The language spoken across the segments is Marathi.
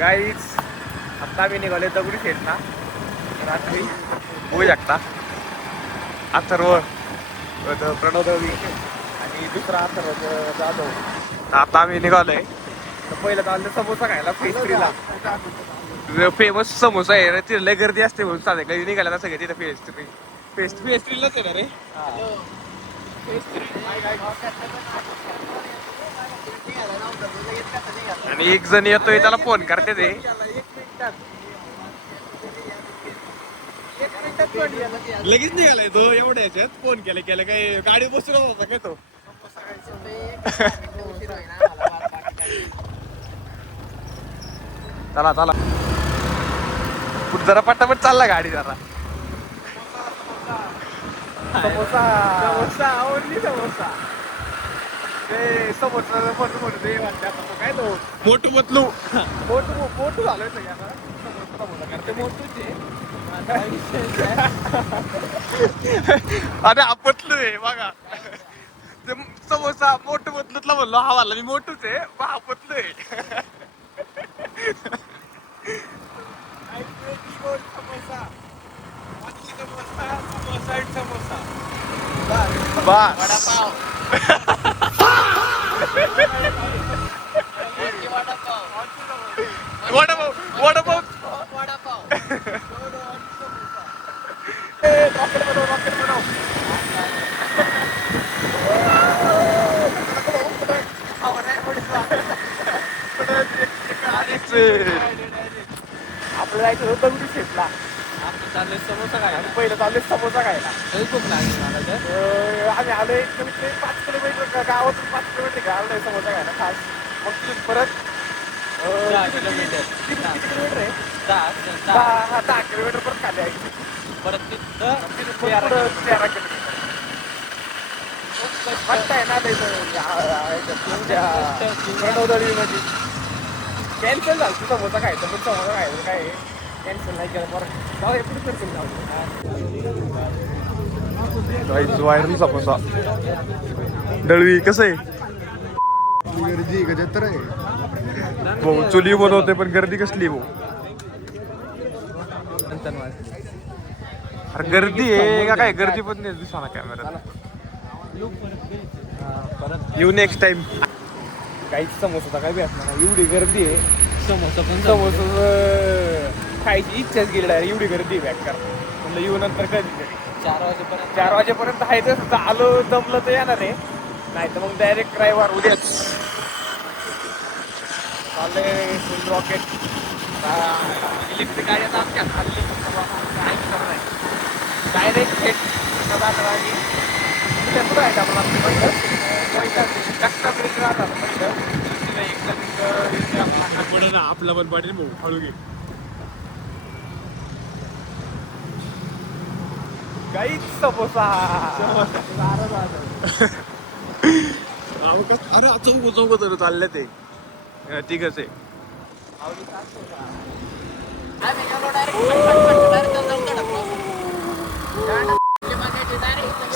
गाईच आत्ता आम्ही निघाले दगडी शेटला रात्री बघू शकता अथर्व प्रणव दळवी आणि दुसरा अथर्व जाधव. आता आम्ही निघालोय पहिलं चाललं समोसा खायला पेस्ट्रीला. फेमस समोसा आहे रे, तिथे लय गर्दी असते म्हणून साधे कधी निघाला ना सगळे तिथे पेस्ट्रीलाच आहे ना रे. आणि एक जण येतोय त्याला फोन करते ते लगेच निघालाय तो एवढ्या ह्याच्यात फोन केलं केलं काय गाडी बसून होता काय तो. चला चला कुठं जरा पटापट चालला गाडी जरा. समोसा समोसा आवडली समोसा ते समोसा म्हणून ते काय तो मोठू मतलू मोठू झालोय सगळ्यांना समोसा करते मोठूच आहे. अरे आपटलो आहे बघा ते समोसा मोठं मतलूतला म्हणलो हा वाला मी मोठूच आहे आपटलो आहे. समोसा समोसा समोसा बस वडापाव वडापाव रॉकेट बनव आपलं जायचं होतं दगडी शेटला. आपण चाललोय समोसा खायला. पहिलं चाललोय समोसा खायला. खूप लागले मला तर आम्ही आलोय 5 किलोमीटर गावातून 5 किलोमीटर आलोय समोसा खायला खास. मग तिथून परत 10 किलोमीटर आहे 10 किलोमीटर परत खाली आहे परत तिथं 13 किलोमीटर वाटतंय ना प्रणवदळीमध्ये कॅन्सल झालं समोसा खायचं पण समोसा खायचं काय कॅन्सल नाही केलं बरं जाऊ एवढी कॅन्सल व्हायरल समोसा दळवी कसं आहे गर्दी गजतर आहे भाऊ चुली बनवते पण गर्दी कसली भाऊ. अरे गर्दी आहे का काय गर्दी पण नाही दिसा ना कॅमेरा येऊ नेक्स्ट टाइम. काहीच समोसा काय भेटणार एवढी गर्दी आहे. समोसा खायची इच्छाच गेली डायरेक्ट एवढी गर्दी बॅक कर म्हणलं येऊ नंतर कधी 4 वाजेपर्यंत आहे तर आलो जमलं तर येणार आहे नाही तर मग डायरेक्ट रविवार उद्याच चाललंय फुल रॉकेट. इलेक्ट्रिक गाडी आता आमच्या हल्ली डायरेक्ट थेट कुठं आहे आपला पण पाटील भाऊ हळू घे काहीच समोसा. अरे चौक चालले ते तिघच आहे.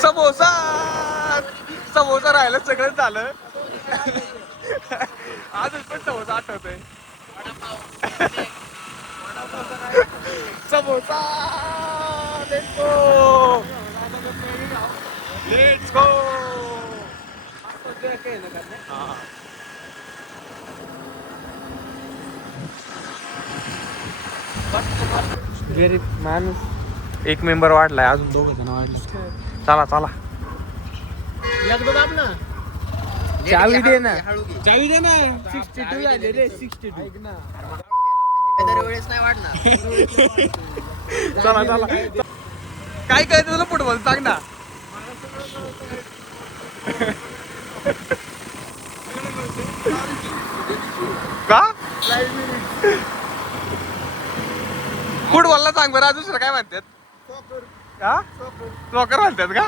समोसा समोसा राहिलं सगळं झालं. आजच पण समोसा आठवतोय samosa. Let's go let's go. गरीब माणूस एक मेंबर वाढलाय अजून 2 जण वाढले. चला चला चावी दे ना 62 झाले रे 62 वेळेस नाही वाढणार. चला चला काय काय तुला फुटबॉल सांग ना. का फुटबॉलला सांग बरं दुसरं काय म्हणतात का सॉकर म्हणतात का.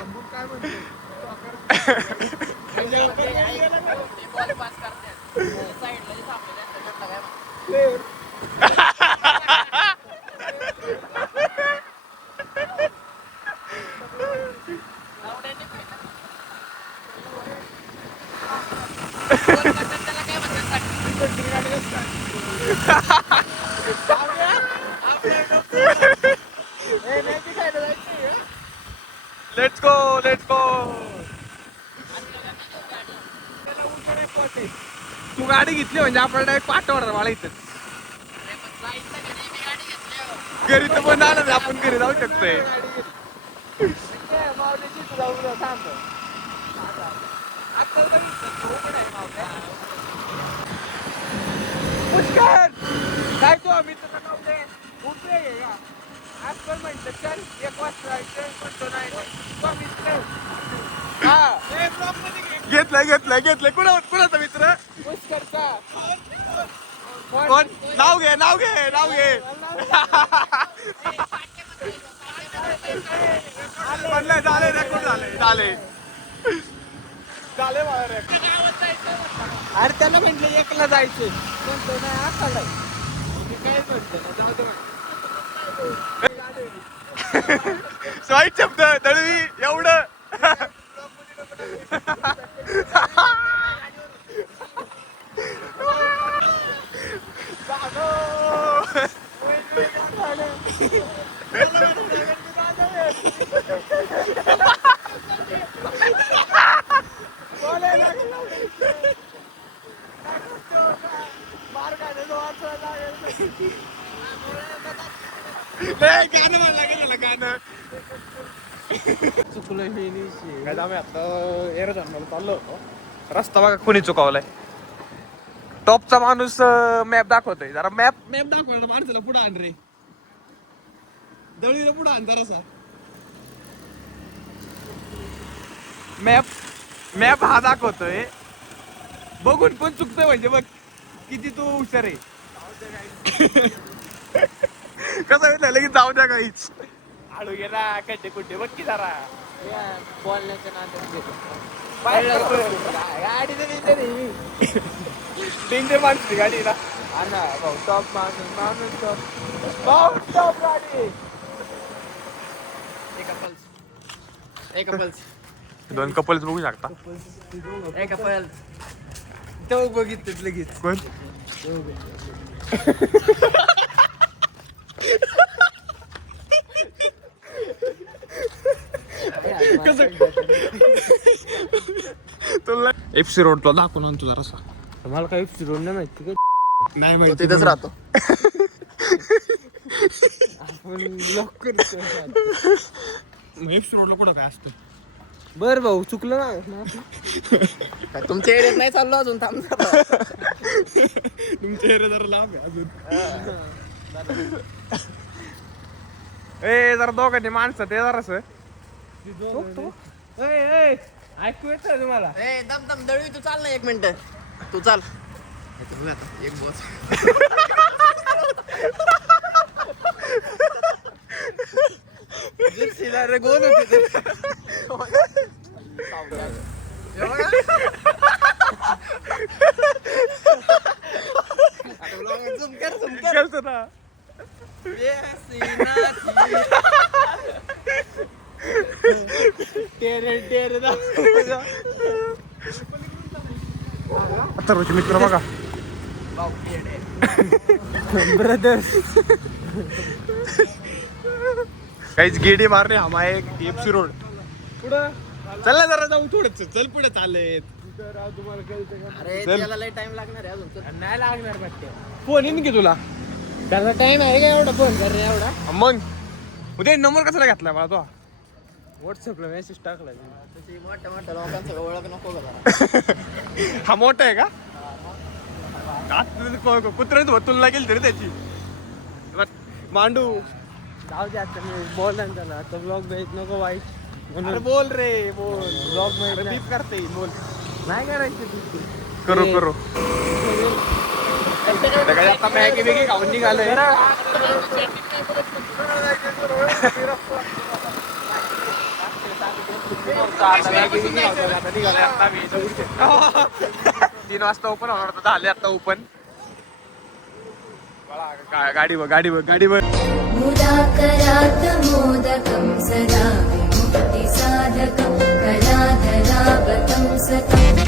spot आहे. तू गाडी घेतली म्हणजे आपण डायरेक्ट पाठवणार मला इथं घरी तर पण आलं आपण घरी जाऊ शकतोय. पुष्कर काय तू आम्ही तर खूप वेळ आहे का आज पण म्हणलं चल 1 वाजता जायचं म्हणतो नाही घेतलंय कुणाचा मित्र पुष्करचा कोण नाव घे म्हणलं झाले रेकॉर्ड झाले मला रेकॉर्ड. अरे त्याला म्हटलं एकला जायचं म्हणतो नाही आखाला मी काय म्हणतो ना जाऊ दे स्वाईट शब्द दळवी एवढं गाणं चुकलं मी आता एरोजॉनला चाललो होतो. रस्ता बघा कोणी चुकवलाय. टॉपचा माणूस मॅप दाखवतोय. जरा मॅप दाखवला माणसाला पुढे आण रे दळीला पुढे आण जरासा. मॅप हा दाखवतोय बघून पण चुकतोय म्हणजे बघ किती तू हुशार आहे. कसं भेटलं लगेच जाऊ द्या काहीच आडू गेला कड्डे कुड्डे बघ की जरा बोलण्याच्या गाडी डेंजर माणसं गाडीला भाऊ टॉप माणूस टॉप गाडी. दोन कपल्स बघू शकता. तो बघितलं लगेच कोण तुला एफसी रोडला दाखवून आण तुझा रसा. मला काही फिरून नाही माहिती नाही माहिती तिथेच राहतो. एफसी रोडला कुठं काय असतं. बर भाऊ चुकलं ना तुमच्या एरियात नाही चाललो अजून थांब. तुमच्या एरिया जरा लांब आहे अजून. ए जरा दोघांनी माणसं ते जरास ऐकू येत तुम्हाला. दम दळवी तू चाल ना 1 मिनिट तू चाल. एक बॉस रे गोल होते ना अथर्वचे मित्र बघा ब्रदर्स काहीच गेडी मारणे हमाय एफसी रोड पुढं चल ना जरा जाऊ थोडं चल पुढे चाललेत. अरे त्याला लय टाइम लागणार आहे अजून. नाही लागणार बट्टे फोन येईन की तुला त्याला टाइम आहे का एवढा फोन कर रे एवढा. मग उद्या नंबर कसा घेतलाय मला तो व्हॉट्सअपला मेसेज टाकलाय. मोठ्या लोकांचं ओळख नको का. हा मोठा आहे का कुत्र्याच तुला लागेल तरी त्याची मांडू. जाऊ दे आता मी बोल ना त्याला आता ब्लॉग भेट नको वाईट म्हणून बोल रे बोल ब्लॉग बीप करते बोल नाही करायचं. करू आता मॅगी बिगी खाऊन निघालोय. तीन वाजता ओपन होणार होतं झाले आता ओपन. गाडी बघ मुदाकरात् मोदकं सदा विमुक्तिसाधकं कलाधरावतं सतम्